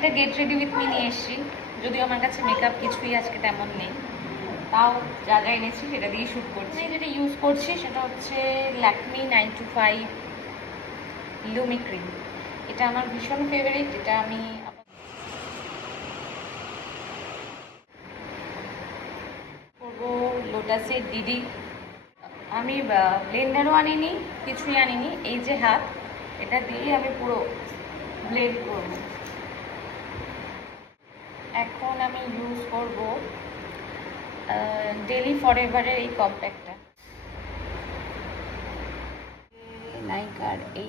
একটা get ready with me নিয়ে এসেছি, যদিও আমার কাছে মেকআপ কিছুই আজকে তেমন নেই, তাও যা যা এনেছি সেটা দিয়ে শ্যুট করছি। যেটা ইউজ করছি সেটা হচ্ছে ল্যাকমি 925 লুমি ক্রিম। এটা আমার ভীষণ ফেভারিট। এটা আমি করবো লোটাসের ডিডি। আমি ব্লেন্ডারও আনিনি, কিছুই আনিনি, এই যে হাত, এটা দিয়ে আমি পুরো ব্লেন্ড করব। এখন আমি ইউজ করব ডেলি ফরএভারের এই কম্প্যাক্টটা, নাইকার এই